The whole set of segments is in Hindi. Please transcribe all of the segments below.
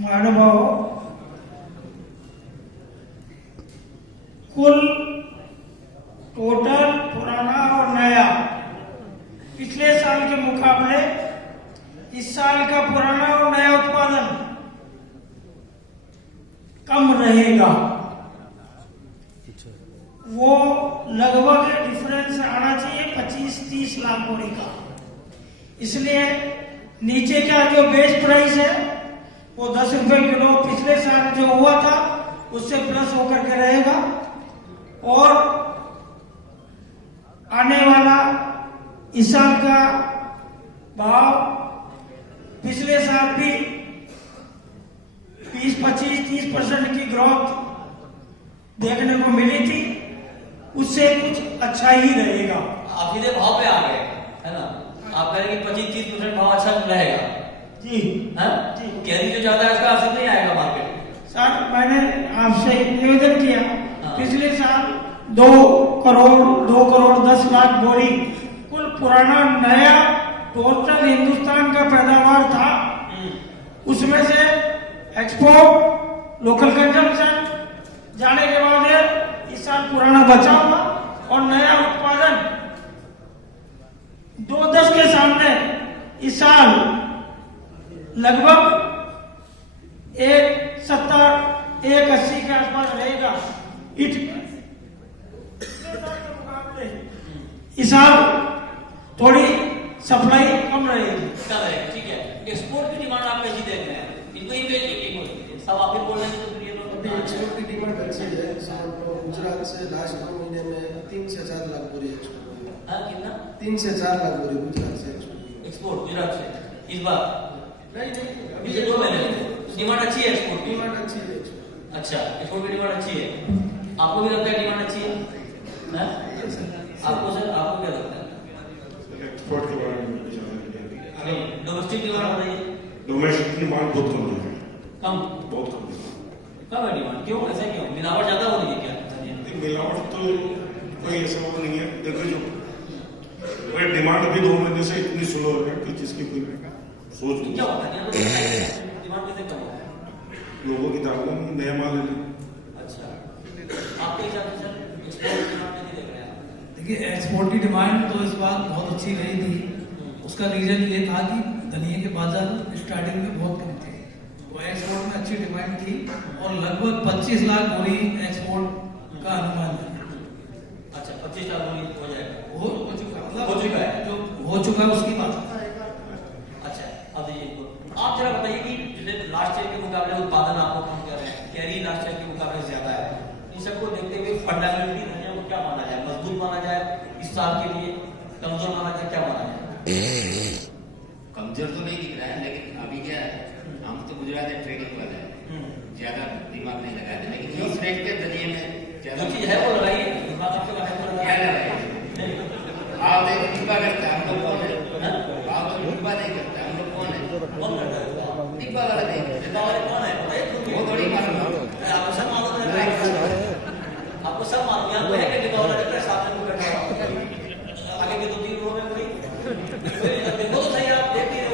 महानुभाव, कुल टोटल पुराना और नया पिछले साल के मुकाबले इस साल का पुराना और नया उत्पादन कम रहेगा। वो लगभग डिफरेंस आना चाहिए 25-30 लाख बोरी का। इसलिए नीचे का जो बेस प्राइस है वो 10 रुपए किलो पिछले साल जो हुआ था उससे प्लस होकर के रहेगा, और आने वाला इस साल का भाव पिछले साल भी 20-25-30% की ग्रोथ देखने को मिली थी, उससे कुछ अच्छा ही रहेगा। आप सीधे भाव पे आ गए, है ना? आप कह रहे हैं 25-30% भाव अच्छा रहेगा जी हाँ जी। कैरी जो ज्यादा है उसका असर नहीं आएगा मार्केट में। सर मैंने आपसे निवेदन किया, पिछले साल 2 करोड़ 10 लाख बोरी कुल पुराना नया टोटल हिंदुस्तान का पैदावार था। उसमें से एक्सपोर्ट, लोकल कंजम्पशन जाने के बाद इस साल पुराना बचा हुआ और नया उत्पादन 210 के सामने इस साल लगभग 170-180 के आसपास रहेगा। इस साल थोड़ी सप्लाई कम रहेगी। ठीक है। एक्सपोर्ट की डिमांड आप कैसी देख रहे हैं? इनको सब आप ही बोल रहे हैं तो ये लोग एक्सपोर्ट की डिमांड अच्छी है। गुजरात से लास्ट 2 महीने में 3 से 4 लाख बोरी एक्सपोर्ट हुई। हाँ कितना? 3 से 4 लाख बोरी गुजरात से एक्सपोर्ट गुजरात से इस बार नहीं पिछले 2 महीने डिमांड अच्छी है। एक्सपोर्ट की डिमांड अच्छी है। अच्छा, एक्सपोर्ट की डिमांड अच्छी है। आपको भी लगता है डिमांड अच्छी है? आपको सर, आपको क्या लगता है? एक्सपोर्ट की डिमांड डोमेस्टिक डिमांड हो रही है। डोमेस्टिक डिमांड बहुत कम है। कम? बहुत कम कम है डिमांड। क्यों? ऐसा क्यों? मिलावट ज्यादा हो रही है क्या? मिलावट तो कोई ऐसा वो नहीं है। देखो जो डिमांड अभी 2 महीने से इतनी स्लो है कि जिसकी कोई सोच क्या होता है? डिमांड कैसे कम होता है? लोगों की ताकत नया माल लेते। अच्छा, आपके हिसाब से सर एक्सपोर्ट की डिमांड कैसे देख रहे हैं? देखिए, एक्सपोर्ट की डिमांड तो इस बार बहुत अच्छी रही थी। उसका रीजन ये था कि धनिया के बाजार स्टार्टिंग में बहुत कम थे, तो एक्सपोर्ट में अच्छी डिमांड थी और लगभग 25 लाख बोरी एक्सपोर्ट का अनुमान है। अच्छा, 25 लाख बोरी हो जाएगा। हो चुका, मतलब हो चुका है। जो हो चुका है उसकी बात। अच्छा, अब देखिए आप जरा बताइए कि जैसे लास्ट ईयर के मुकाबले उत्पादन आपको कम कर रहे हैं, कैरी लास्ट ईयर के मुकाबले ज्यादा है। इन सबको देखते हुए फंडामेंटली धनिया को क्या माना जाए? मजबूत माना जाए इस साल के लिए, कमजोर माना जाए, क्या माना जाए? कमजोर तो नहीं दिख रहा है, लेकिन अभी क्या है, हम तो गुजरात में ट्रेडिंग वाले हैं, ज्यादा दिमाग नहीं लगाते, लेकिन इस रेट के धनिया में जो चीज है वो लगाइए, दिमाग आपके लगाए तो क्या लगाइए। आप देखो डिब्बा करता है, हम लोग कौन है? आप तो डिब्बा नहीं करता, हम लोग कौन है? कौन करता है? डिब्बा वाला नहीं करता। डिब्बा वाले कौन है? बताइए। वो थोड़ी मालूम है। आपको सब मालूम है? आपको सब मालूम है? यहाँ पे है कि डिब्बा वाला करता है, सामने में बैठा हुआ आगे के 2-3 रो में कोई देखो तो सही, आप देख नहीं रहे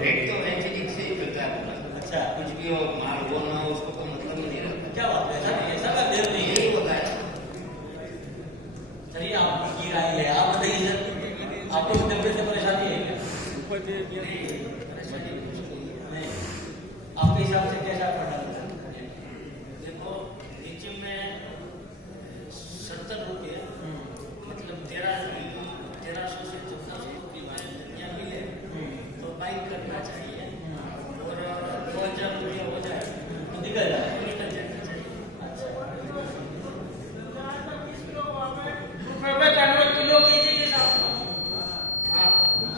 रेट तो एंजीनिक से ही चलता है। अच्छा, कुछ भी हो, माल हो ना हो, उसको कोई मतलब नहीं रहता। क्या बात है? ऐसा नहीं, ऐसा का देर नहीं है। यही होता है। चलिए आपकी राय है, आप बताइए सर, आपको डब्बे से परेशानी है क्या? नहीं, आपके हिसाब से कैसा पड़ा? देखो, नीचे में 70 रुपये, मतलब 1300 से 1400 की धनिया मिले तो बाइक करना चाहिए, और 2000 रुपये हो जाए तो निकल जाए। निकल जाना चाहिए। रुपए में कन्वर्ट किलो कीजिए साहब। हाँ,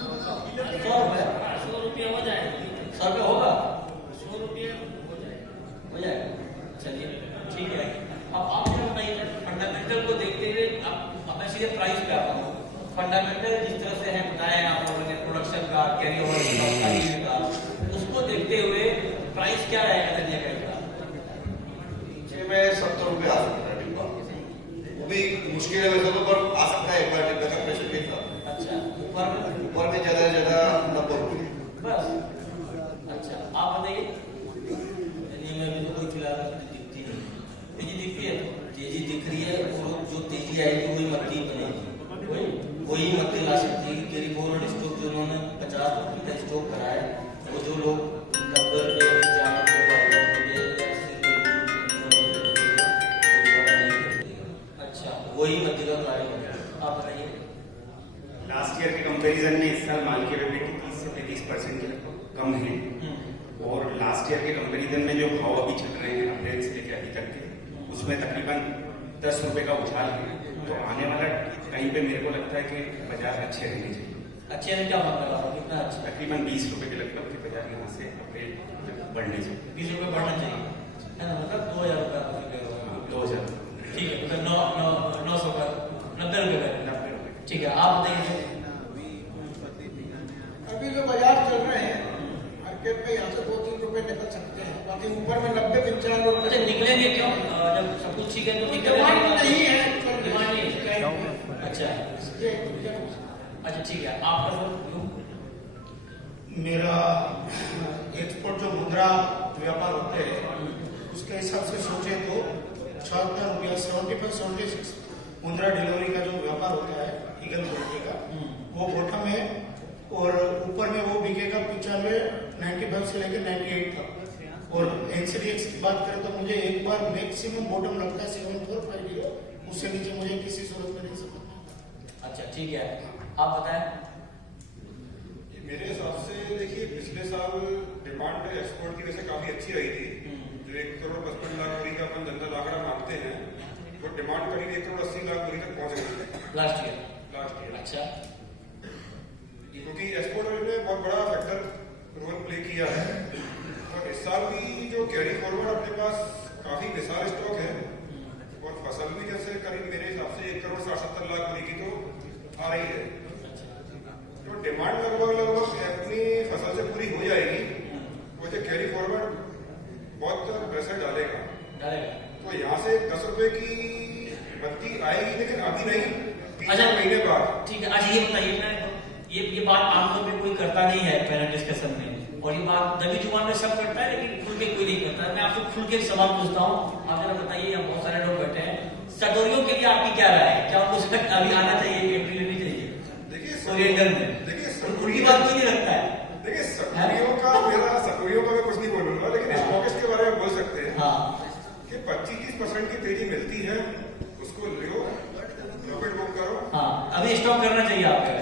100 रुपये? 100 रुपये हो जाएगा। 100 रुपये होगा? 100 रुपये हो जाएगा। हो जाएगा। चलिए ठीक है। अब आप क्या बताइए, फंडामेंटल को देखते हुए अब मैं सीधे प्राइस पे आता हूँ। फंडामेंटल जिस तरह से है बताया है आप लोगों ने, प्रोडक्शन का, कैरी ओवर का, उसको देखते हुए प्राइस क्या रहेगा धनिया का? नीचे में 70 रुपये आ सकता है डिब्बा, वो भी मुश्किल है वैसे तो, पर आ सकता है एक बार डिब्बे का प्रेशर के साथ। अच्छा, ऊपर में ज्यादा मछली आएगी वही मक्खी बनेगी, वही मक्खी ला सकती है। कैरी फॉरवर्ड स्टॉक जो उन्होंने 50 रुपये का स्टॉक करा है, वो जो लोग 90 रुपये अच्छा वही मक्खी का कार्य होगा। आप बताइए। लास्ट ईयर के कंपैरिजन में इस साल माल की अवेलेबिलिटी 30 से 35% के लगभग कम है, और लास्ट ईयर के कंपैरिजन में जो भाव अभी चल रहे हैं अप्रैल से लेकर अभी तक के, उसमें तकरीबन 10 रुपए का उछाल है। तो आने वाला टाइम पे मेरे को लगता है कि बाजार अच्छे रहने चाहिए। अच्छे ने क्या मतलब कितना अच्छा? तकरीबन 20 रुपए के लगभग के बाजार यहाँ से अप्रैल तक बढ़ने चाहिए। 20 रुपये बढ़ना चाहिए है ना, मतलब 2000 रुपये। 2000 ठीक है, मतलब 900 का 90 रुपये। ठीक है, आप बताइए। अभी जो बाजार चल रहे हैं मार्केट में, यहाँ से 2-3 रुपए निकल सकते हैं, बाकी ऊपर में 90-95 रुपए। अच्छा, निकलेंगे क्यों? जब सब कुछ ठीक है तो डिमांड नहीं है, डिमांड नहीं है। अच्छा अच्छा, ठीक है, आपका मेरा एक्सपोर्ट जो मुद्रा व्यापार होते हैं उसके हिसाब से सोचे तो 76 रुपया 75-76 मुद्रा डिलीवरी का जो व्यापार होता है ईगल क्वालिटी का, वो बॉटम है, और ऊपर में वो बिकेगा 95 से लेकर 98 तक। और एनसीडीएक्स की बात करें तो मुझे एक बार मैक्सिमम बॉटम लगता है 7450, उससे नीचे मुझे किसी सूरत में नहीं समझ। अच्छा ठीक है, आप बताएं। मेरे हिसाब से देखिए, पिछले साल डिमांड एक्सपोर्ट की वजह से काफी अच्छी रही थी। जो 1,55,00,000 बोरी का अपन जनता आंकड़ा मानते हैं, वो डिमांड करीब 1,80,00,000 बोरी तक पहुंच गई थी लास्ट ईयर। अच्छा, क्योंकि एक्सपोर्ट ने बहुत बड़ा फैक्टर रोल प्ले किया है। और इस साल भी जो कैरी फॉरवर्ड अपने पास काफी विशाल स्टॉक है, और फसल भी जैसे करीब मेरे हिसाब से 1,60,70,00,000 बोरी की तो आ रही है। तो डिमांड लगभग अपनी फसल से पूरी हो जाएगी। वो जो कैरी फॉरवर्ड बहुत प्रेशर डालेगा। तो यहाँ से 10 रुपए की बत्ती आएगी, लेकिन अभी नहीं, 3 महीने बाद। ठीक है, अच्छा ये बताइए, मैं ये बात आमतौर पे कोई करता नहीं है पैनल डिस्कशन में, और ये बात दबी जुबान में सब करता है, लेकिन खुल के कोई नहीं करता। मैं आपसे खुल के एक सवाल पूछता हूँ, आप जरा बताइए। यहाँ बहुत सारे लोग बैठे हैं, सटोरियों के लिए आपकी क्या राय है? क्या उनको अभी आना चाहिए, एंट्री लेनी चाहिए? देखिए ओरिएंटल में उनकी बात क्यों नहीं लगता है? देखिए, सटोरियों का मैं कुछ नहीं बोलूंगा, लेकिन स्टॉकिस्ट के बारे में बोल सकते हैं कि 25-30% की तेजी मिलती है, उसको लो, प्रॉफिट बुक करो। अभी स्टॉक करना चाहिए आपका?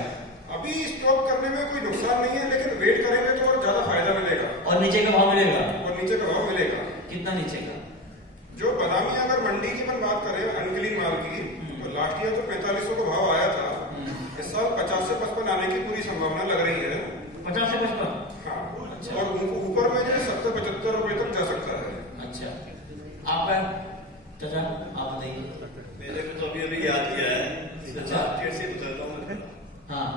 अभी स्टॉक करने में कोई नुकसान नहीं है, लेकिन वेट करेंगे तो और ज्यादा फायदा मिलेगा। और नीचे का भाव मिलेगा? और नीचे का भाव मिलेगा। कितना नीचे का? जो बादामी अगर मंडी की अपन बात करें अनक्लीन माल की, तो लास्ट ईयर तो 4500 का भाव आया था। इस साल 50 से 55 आने की पूरी संभावना लग रही है। 50 से 55? हाँ, और ऊपर में जो 70-75 रुपए तक जा सकता है। अच्छा, आपका चाचा आप बताइए। मेरे को तो अभी याद किया है, लास्ट ईयर से बताता हूँ। हाँ,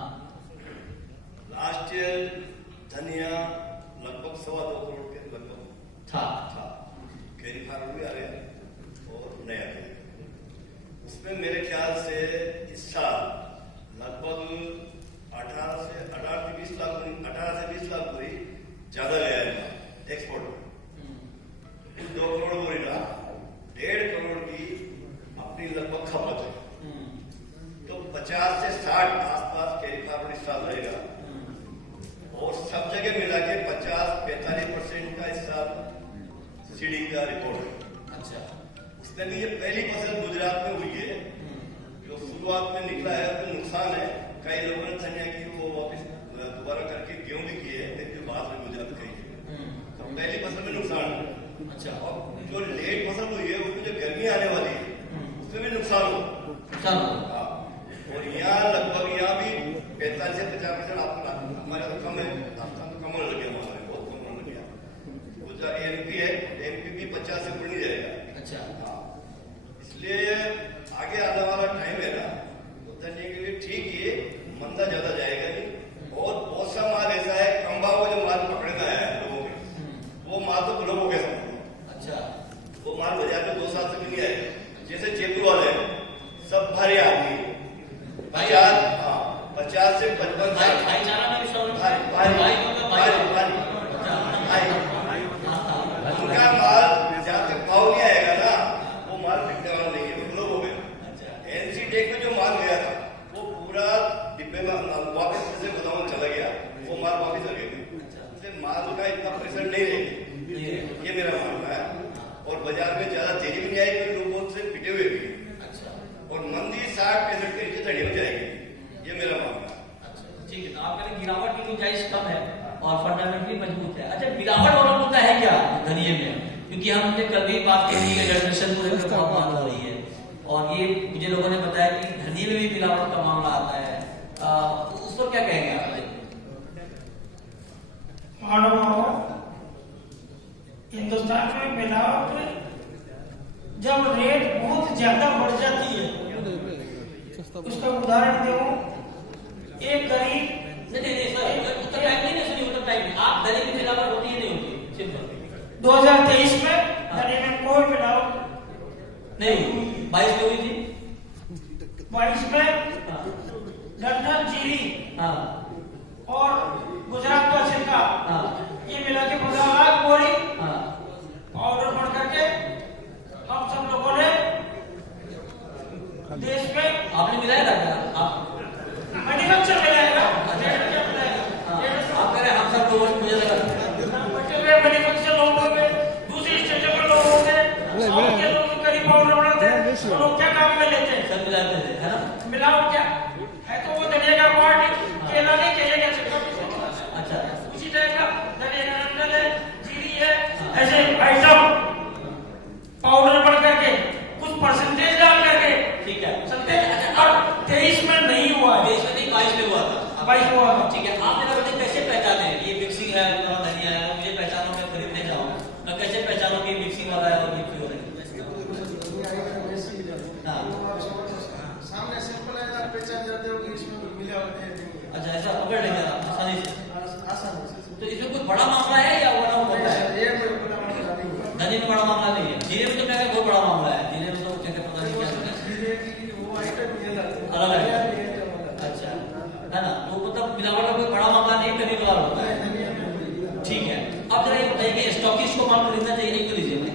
लास्ट ईयर धनिया लगभग 2.25 करोड़ के लगभग था। कैरी फार्म भी आ रहे हैं और नया भी। उसमें मेरे ख्याल से इस साल लगभग 18 से 20 लाख बोरी ज्यादा गया है एक्सपोर्ट में। 2 करोड़ बोरी ना 1.5 करोड़ की अपनी लगभग खपत है। तो 50 से 60 आसपास कैरी फार्म इस साल रहेगा, और सब जगह मिला के 50-45% का इस साल सीडिंग का रिकॉर्ड है। अच्छा, उसमें भी ये पहली फसल गुजरात में हुई है, जो शुरुआत में निकला है तो नुकसान है। कई लोगों ने धनिया की वो वापस दोबारा करके गेहूं भी किए, लेकिन बाद में गुजरात गई है। तो पहली फसल में नुकसान है। अच्छा, और जो लेट फसल हुई है उसमें जो गर्मी आने वाली है उसमें भी नुकसान हो। हाँ, और यहाँ लगभग यहाँ भी 45 से 50% आपको हमारे तो कम है, राजस्थान तो कम लग गया, हमारे बहुत कम लग गया। गुजरात एमपी है, एमपी भी 50 से ऊपर नहीं जाएगा। अच्छा, हाँ, इसलिए आगे आने वाला टाइम है ना, उतरने के लिए ठीक है, मंदा ज्यादा जाएगा नहीं। और बहुत सा माल ऐसा है कम भाव जो माल पकड़ना है लोगों के, वो माल तो लोगों के साथ। अच्छा, वो माल बाजार में 2 साल तक नहीं आएगा। जैसे जयपुर वाले सब भारी आदमी 50 से 55 भाईचारा में उनका माल जहाँ तक भाव नहीं आएगा ना, वो माल बिकने वाला नहीं है, वो लोग हो गए। एनसीडी इंटेक में जो माल गया था वो पूरा डिब्बे में वापस जैसे गोदाम चला गया, वो माल वापस आ गया। इसलिए माल का इतना प्रेशर नहीं रहेगी, ये मेरा मानना है। और बाजार में ज्यादा तेजी भी नहीं आएगी, लोगों से पिटे हुए भी, और मंदी 60-65 के नीचे धड़ी हो जाएगी, ये मेरा मानना है। ठीक है, तो आप कह रहे गिरावट की गुंजाइश कम है और फंडामेंटली मजबूत है। अच्छा, गिरावट वाला मुद्दा है क्या धनिये में? क्योंकि हमने कल भी बात की थी कि जनरेशन को लेकर बहुत बात हो रही है, और ये मुझे लोगों ने बताया कि धनिये में भी मिलावट का मामला आता है, उस पर क्या कहेंगे आप? हिंदुस्तान में मिलावट जब रेट बहुत ज्यादा बढ़ जाती है, उसका उदाहरण दो, एक गरीब उत्तर टाइम नहीं सुनिए, उत्तर टाइम आप धनिये में मिलावट होती है नहीं होती? सिंपल 2023 में धनिये में कोई मिलावट नहीं, 22 में हुई थी, 22 में लंदन जीरी और गुजरात का छिलका ये मिला के 15 लाख बोरी ऑर्डर बढ़ करके हम सब लोगों ने देश में आपने मिलाया था क्या? आप मैन्युफैक्चर मिलाएगा, आप कह रहे हैं हम सब लोगों ने, मुझे लगा मैन्युफैक्चर लोगों में दूसरी स्टेटों के लोगों में साउथ के लोग करीब ऑर्डर बढ़ाते हैं, तो लोग क्या काम में लेते हैं? सब मिलाते थे, है ना? मिलावट क्या है? तो वो धनिया का पार्ट केला नहीं, केले का छिलका। अच्छा, उसी टाइप का धनिया का नमक है, जीरी है, ऐसे आइटम पाउडर बढ़ करके कुछ परसेंटेज डाल करके, ठीक है, सकते और 23 में नहीं हुआ, 23 में नहीं 22 में हुआ था, 22 में हुआ था। ठीक है। आप मेरा बच्चे कैसे पहचाने ये मिक्सिंग है और धनिया है? मुझे पहचानो, मैं खरीदने जाऊँ, मैं कैसे पहचानूं कि मिक्सिंग वाला है और ये प्योर है? सामने सिंपल है, आप पहचान जाते हो कि इसमें मिलावट है। अच्छा, ऐसा पकड़ लेंगे आप आसानी से? आसानी से। तो इसमें कोई बड़ा मामला है या बड़ा होता है? ये कोई बड़ा मामला नहीं है। धनिये में बड़ा मामला नहीं है, जीरे में तो मैं बहुत बड़ा मामला है, जीरे में तो क्या पता नहीं क्या है, जीरे की वो आइटम ये अलग है। अच्छा, है ना? तो मतलब मिलावट का कोई बड़ा मामला नहीं, कभी कभार होता है, ठीक है। अब जरा ये बताइए कि स्टॉकिस्ट को माल खरीदना चाहिए नहीं? तो लीजिए भाई,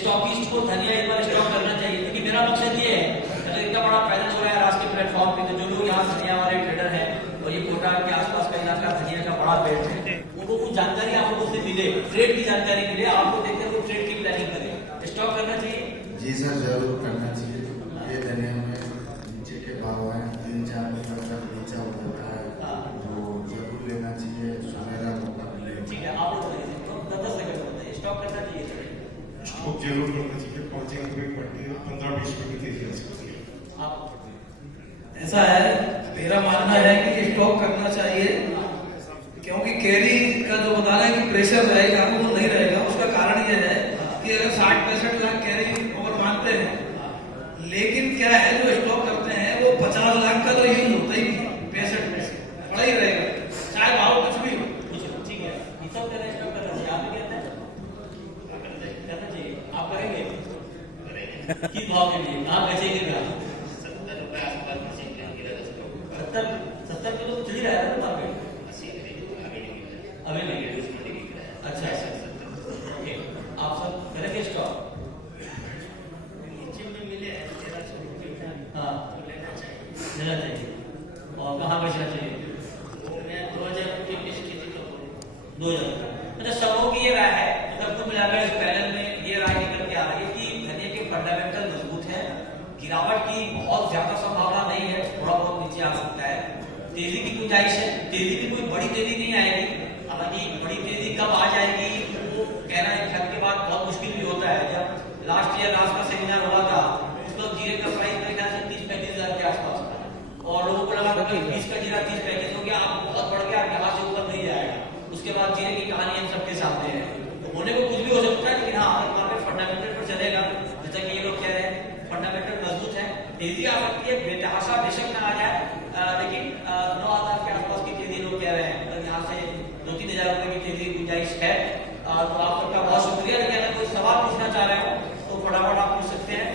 स्टॉकिस्ट को धनिया एक बार स्टॉक करना चाहिए, क्योंकि मेरा मकसद ये है, अगर इतना बड़ा फायदा हो रहा है आज के प्लेटफॉर्म पे, तो जो लोग यहाँ धनिया वाले ट्रेडर हैं और ये कोटा के आसपास का इलाका धनिया का बड़ा बेल्ट है, उनको कुछ जानकारी आप लोगों से मिले, ट्रेड की जानकारी मिले, आपको देखते हुए ट्रेड की प्लानिंग करें, स्टॉक करना चाहिए? जी सर, जरूर करना चाहिए। ये धनिया में नीचे के भाव है, 3-4 महीने तक नीचा हो जाता है, तो जरूर लेना चाहिए, सुनहरा मौका मिलेगा। ठीक है, आप लोग 10 सेकंड बताइए, स्टॉक करना चाहिए? स्टॉक जरूर करना चाहिए, 5-1 बढ़ती है, 15-20 रुपए की तेजी आ सकती है। ऐसा है, मेरा मानना है कि स्टॉक करना चाहिए, क्योंकि कैरी का जो बता रहे हैं कि प्रेशर रहेगा वो नहीं रहेगा। उसका कारण ये है कि अगर 60-65 लाख कैरी ओवर मानते हैं, लेकिन क्या है जो स्टॉक करते हैं वो 50 लाख का तो यूज होता ही नहीं, 65 में से पड़ा ही रहेगा, चाहे भाव कुछ भी हो। ठीक है, सब तरह स्टॉक करना चाहिए, आप कहते हैं करना चाहिए, आप करेंगे? किस भाव के लिए आप बेचेंगे? 70 किलो चल ही रहा है ना मार्केट, अभी नहीं है। अच्छा, ओके, आप सब करेंगे स्टॉक? नीचे में मिले हाँ, लेना चाहिए। और कहाँ बेचना चाहिए? 2000 रुपये की स्थिति तो 2000। अच्छा, सबों की ये राय है, सब कुछ मिलाकर इस पैनल में ये राय निकल के आ रही है कि धनिया के फंडामेंटल मजबूत है, गिरावट की बहुत ज्यादा संभावना नहीं है, थोड़ा बहुत नीचे आ सकता है, तेजी की गुंजाइश है, तेजी की कोई बड़ी तेजी नहीं आएगी। हालांकि बड़ी तेजी कब आ जाएगी वो कहना एक के बाद बहुत मुश्किल भी होता है। जब लास्ट ईयर राज का सेमिनार हुआ था, उस वक्त जीरे का प्राइस मेरे ख्याल से 30-35 हजार के आसपास था, और लोगों को लगा कि 20 का जीरा 30-35 हो गया, आप बहुत बढ़ गया, यहाँ से ऊपर नहीं जाएगा। उसके बाद जीरे की कहानी हम सबके सामने है, तो होने को कुछ भी हो सकता है, लेकिन हाँ मार्केट फंडामेंटल पर चलेगा, जैसा कि ये लोग कह रहे हैं, फंडामेंटल मजबूत है, तेजी आ सकती है, बेतहाशा बेशक ना आ जाए, लेकिन 9,000 के आसपास की तेजी लोग कह रहे हैं, और यहाँ से 2-3 हजार रुपए की तेजी की गुंजाइश है। तो आप सबका बहुत शुक्रिया, लेकिन अगर कोई सवाल पूछना चाह रहे हो तो फटाफट आप पूछ सकते हैं,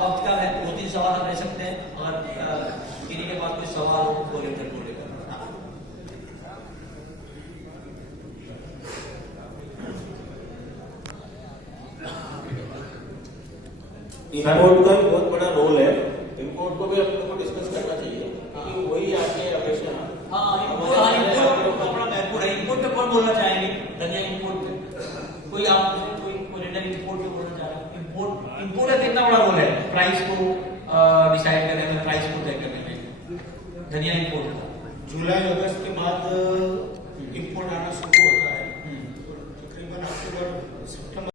वक्त कम है, 2-3 सवाल आप ले सकते हैं, अगर किसी के पास कोई सवाल हो वो लेकर बोलेगा। इंपोर्ट का बहुत बड़ा रोल है, इम्पोर्ट को भी अपने को डिस्कस करना चाहिए क्योंकि वही आगे हमेशा हाँ इम्पोर्ट तो बड़ा महत्वपूर्ण है। इम्पोर्ट पे कौन बोलना चाहेंगे? धनिया इम्पोर्ट पे कोई आप कोई ओरिजिनल इम्पोर्ट पे बोलना चाह रहे हैं? इम्पोर्ट का कितना बड़ा रोल है प्राइस को डिसाइड करने में, प्राइस को तय करने में? धनिया इम्पोर्ट जुलाई अगस्त के बाद इम्पोर्ट आना शुरू होता है, तकरीबन अक्टूबर सितंबर